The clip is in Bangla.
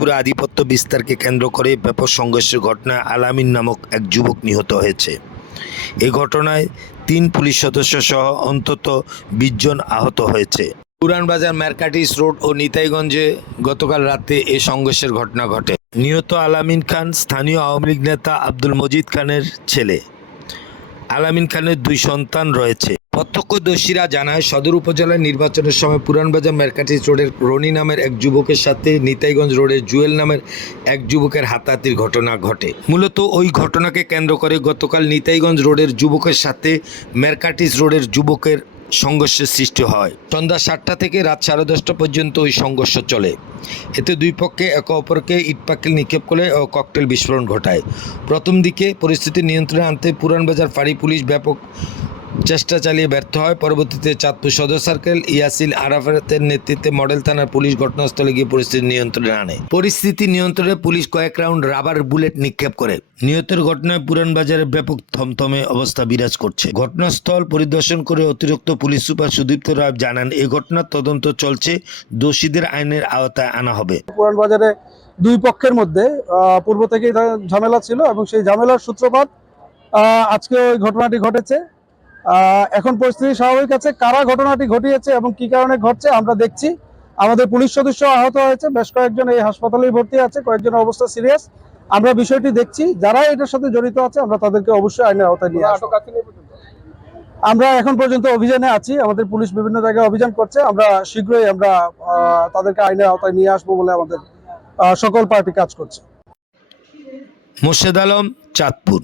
চাঁদপুরে আধিপত্য বিস্তারকে কেন্দ্র করে ব্যাপক সংঘর্ষের ঘটনায় আলামিন নামক এক যুবক নিহত হয়েছে। এ ঘটনায় তিন পুলিশ সদস্য সহ অন্তত বিশ জন আহত হয়েছে। পুরানবাজার ম্যারকাটিস রোড ও নিতাইগঞ্জে গতকাল রাতে এ সংঘর্ষের ঘটনা ঘটে। নিহত আলামিন খান স্থানীয় আওয়ামী লীগ নেতা আব্দুল মজিদ খানের ছেলে। আলামিন খানের দুই সন্তান রয়েছে। প্রত্যক্ষদর্শীরা জানায়, সদর উপজেলার নির্বাচনের সময় পুরানবাজার মেরকাটিস রোডের রনি নামের এক যুবকের সাথে নিতাইগঞ্জ রোডের জুয়েল নামের এক যুবকের হাতাহাতির ঘটনা ঘটে। মূলত ওই ঘটনাকে কেন্দ্র করে গতকাল নিতাইগঞ্জ রোডের যুবকের সাথে মেরকাটিস রোডের যুবকের সংঘর্ষের সৃষ্টি হয়। সন্ধ্যা সাতটা থেকে রাত সাড়ে দশটা পর্যন্ত ওই সংঘর্ষ চলে। এতে দুই পক্ষে একে অপরকে ইটপাকিল নিক্ষেপ করে ও ককটেল বিস্ফোরণ ঘটায়। প্রথম দিকে পরিস্থিতি নিয়ন্ত্রণে আনতে পুরানবাজার ফাঁড়ি পুলিশ ব্যাপক চেষ্টা চালিয়ে ব্যর্থ হয়। পরবর্তীতে চাঁদপুর সদর সার্কেল ইয়াসিল আরাফাতের নেতৃত্বে মডেল থানার পুলিশ ঘটনাস্থলে গিয়ে পরিস্থিতি নিয়ন্ত্রণে আনে। পরিস্থিতি নিয়ন্ত্রণে পুলিশ কয়েক রাউন্ড রাবার বুলেট নিক্ষেপ করে। নিহতের ঘটনায় পুরানবাজারে ব্যাপক থমথমে অবস্থা বিরাজ করছে। ঘটনাস্থল পরিদর্শন করে অতিরিক্ত পুলিশ সুপার সুদীপ্ত রায় জানান এই ঘটনার তদন্ত চলছে। দোষীদের আইনের আওতায় আনা হবে। পুরান বাজারে দুই পক্ষের মধ্যে পূর্ব থেকেই ঝামেলা ছিল এবং সেই ঝামেলার সূত্রপাত আজকে ওই ঘটনাটি ঘটেছে। এখন পরিস্থিতি স্বাভাবিক আছে। কারা ঘটনাটি ঘটিয়েছে এবং কি কারণে ঘটছে আমরা দেখছি। আমাদের পুলিশ সদস্য আহত হয়েছে। বেশ কয়েকজন এই হাসপাতালেই ভর্তি আছে, কয়েকজনের অবস্থা সিরিয়াস। আমরা বিষয়টি দেখছি। যারা এটার সাথে জড়িত আছে, আমরা তাদেরকে অবশ্যই আইনের আওতায় নিয়ে আসব। আমরা এখন পর্যন্ত অভিযানে আছি। আমাদের পুলিশ বিভিন্ন জায়গায় অভিযান করছে। আমরা শীঘ্রই আমরা তাদেরকে আইনের আওতায় নিয়ে আসব বলে আমাদের সকল পার্টি কাজ করছে। মোর্শেদ আলম, চাঁদপুর।